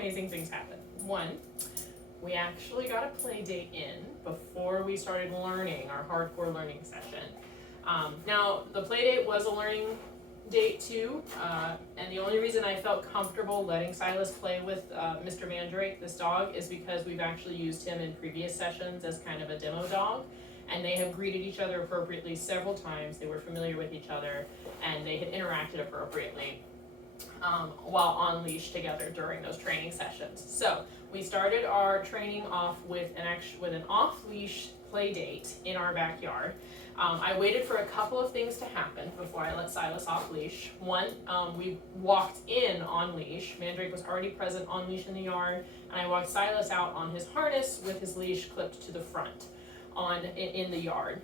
amazing things happened. One, we actually got a play date in before we started learning our hardcore learning session. Now, the play date was a learning date too, and the only reason I felt comfortable letting Silas play with Mr. Mandrake, this dog, is because we've actually used him in previous sessions as kind of a demo dog, and they have greeted each other appropriately several times. They were familiar with each other, and they had interacted appropriately while on leash together during those training sessions. So we started our training off with an off-leash play date in our backyard. I waited for a couple of things to happen before I let Silas off leash. One, we walked in on leash. Mandrake was already present on leash in the yard, and I walked Silas out on his harness with his leash clipped to the front in the yard.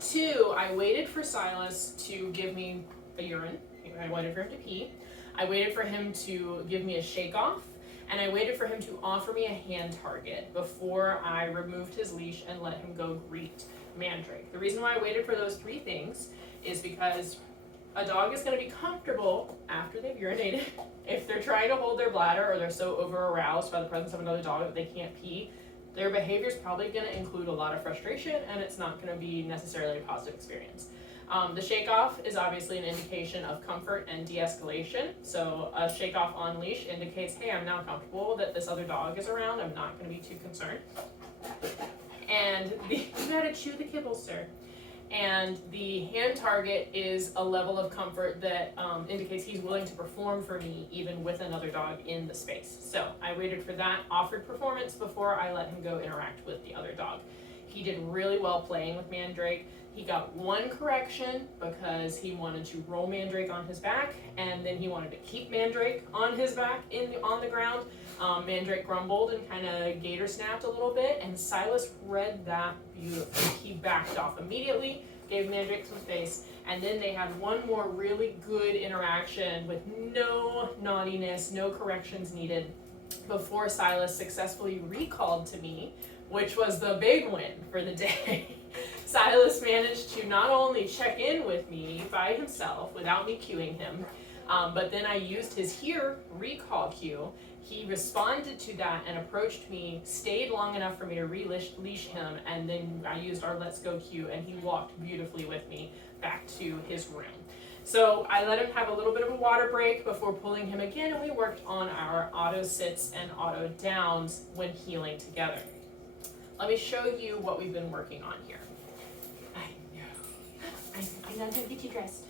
Two, I waited for Silas to give me a urine. I waited for him to pee. I waited for him to give me a shake off, and I waited for him to offer me a hand target before I removed his leash and let him go greet Mandrake. The reason why I waited for those three things is because a dog is going to be comfortable after they've urinated. If they're trying to hold their bladder or they're so over aroused by the presence of another dog that they can't pee, their behavior is probably going to include a lot of frustration, and it's not going to be necessarily a positive experience. The shake off is obviously an indication of comfort and de-escalation. So a shake off on leash indicates, hey, I'm now comfortable that this other dog is around. I'm not going to be too concerned. And you gotta chew the kibble, sir. And the hand target is a level of comfort that indicates he's willing to perform for me even with another dog in the space. So I waited for that offered performance before I let him go interact with the other dog. He did really well playing with Mandrake. He got one correction because he wanted to roll Mandrake on his back, and then he wanted to keep Mandrake on his back on the ground. Mandrake grumbled and kind of gator snapped a little bit, and Silas read that beautifully. He backed off immediately, gave Mandrake some space, and then they had one more really good interaction with no naughtiness, no corrections needed, before Silas successfully recalled to me, which was the big win for the day. Silas managed to not only check in with me by himself without me cueing him, but then I used his here recall cue. He responded to that and approached me, stayed long enough for me to leash him, and then I used our let's go cue, and he walked beautifully with me back to his room. So I let him have a little bit of a water break before pulling him again, and we worked on our auto sits and auto downs when healing together. Let me show you what we've been working on here. I'm not going to get you dressed.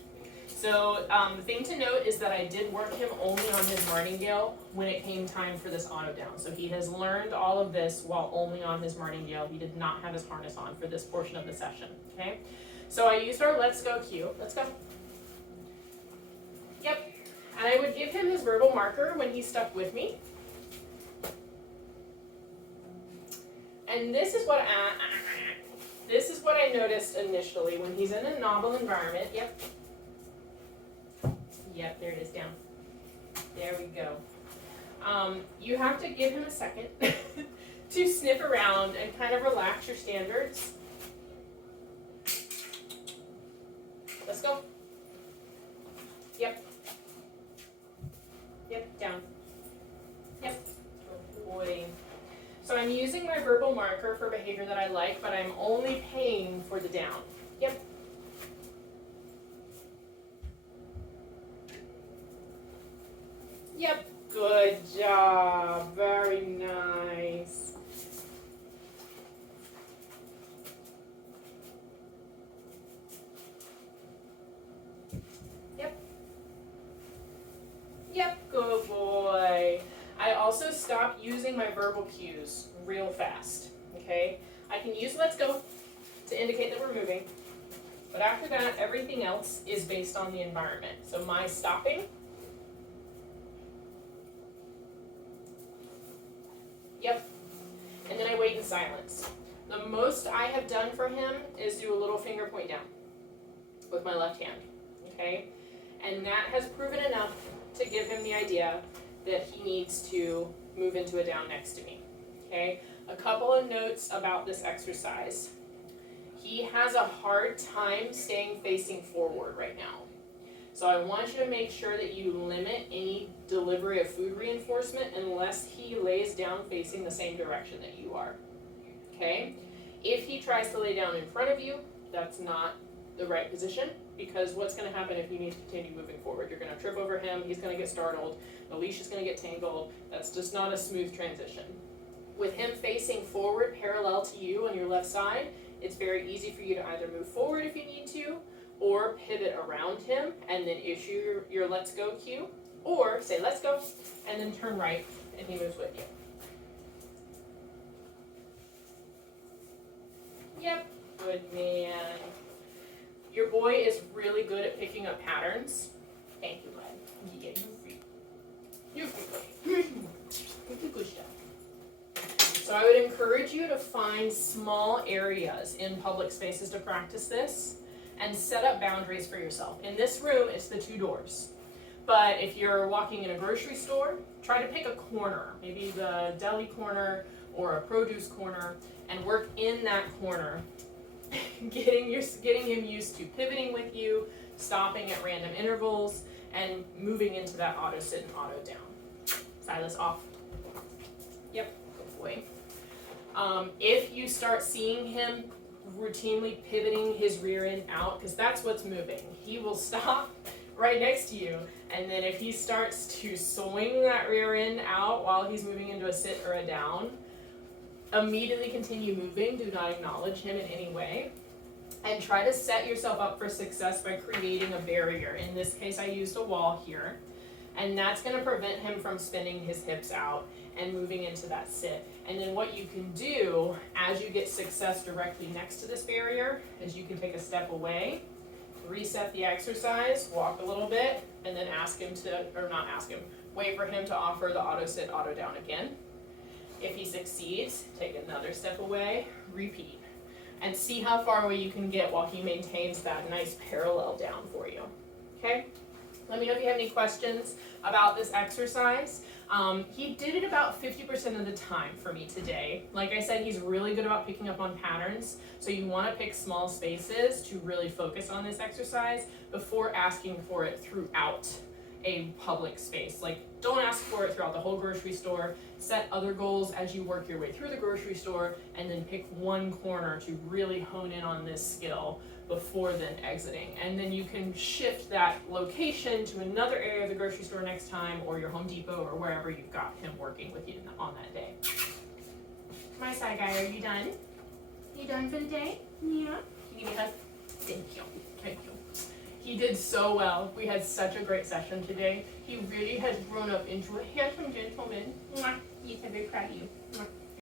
So the thing to note is that I did work him only on his martingale when it came time for this auto down. So he has learned all of this while only on his martingale. He did not have his harness on for this portion of the session, okay? So I used our let's go cue. Let's go. Yep. And I would give him his verbal marker when he stuck with me. And this is what I noticed initially when he's in a novel environment. Yep. Yep, there it is, down. There we go. You have to give him a second to sniff around and kind of relax your standards. Let's go. Yep. Yep, down. Yep. Good boy. So I'm using my verbal marker for behavior that I like, but I'm only paying for the down. Yep. Yep. Good job. Very nice. Yep. Yep. Good boy. I also stopped using my verbal cues real fast, okay? I can use let's go to indicate that we're moving, but after that, everything else is based on the environment. So my stopping, yep, and then I wait in silence. The most I have done for him is do a little finger point down with my left hand, okay? And that has proven enough to give him the idea that he needs to move into a down next to me, okay? A couple of notes about this exercise. He has a hard time staying facing forward right now. So I want you to make sure that you limit any delivery of food reinforcement unless he lays down facing the same direction that you are, okay? If he tries to lay down in front of you, that's not the right position, because what's gonna happen if you need to continue moving forward? You're gonna trip over him, he's gonna get startled, the leash is gonna get tangled, that's just not a smooth transition. With him facing forward parallel to you on your left side, it's very easy for you to either move forward if you need to, or pivot around him and then issue your let's go cue, or say let's go, and then turn right and he moves with you. Yep, good man. Your boy is really good at picking up patterns. Thank you, bud. Yeah, you're free. Good stuff. So I would encourage you to find small areas in public spaces to practice this and set up boundaries for yourself. In this room, it's the 2 doors. But if you're walking in a grocery store, try to pick a corner, maybe the deli corner or a produce corner, and work in that corner, getting him used to pivoting with you, stopping at random intervals, and moving into that auto sit and auto down. Silas off. Yep, good boy. If you start seeing him routinely pivoting his rear end out, because that's what's moving, he will stop right next to you, and then if he starts to swing that rear end out while he's moving into a sit or a down, immediately continue moving. Do not acknowledge him in any way, and try to set yourself up for success by creating a barrier. In this case, I used a wall here, and that's going to prevent him from spinning his hips out and moving into that sit. And then what you can do as you get success directly next to this barrier is you can take a step away, reset the exercise, walk a little bit, and then ask him to, or not ask him, wait for him to offer the auto sit, auto down again. If he succeeds, take another step away, repeat, and see how far away you can get while he maintains that nice parallel down for you, okay? Let me know if you have any questions about this exercise. He did it about 50% of the time for me today. Like I said, he's really good about picking up on patterns, so you want to pick small spaces to really focus on this exercise before asking for it throughout a public space. Like, don't ask for it throughout the whole grocery store. Set other goals as you work your way through the grocery store, and then pick one corner to really hone in on this skill before then exiting. And then you can shift that location to another area of the grocery store next time, or your Home Depot, or wherever you've got him working with you on that day. My side guy, are you done? You done for the day? Yeah? Can you give me a hug? Thank you. Thank you. He did so well. We had such a great session today. He really has grown up into a handsome gentleman. Yes, I'm very proud of you.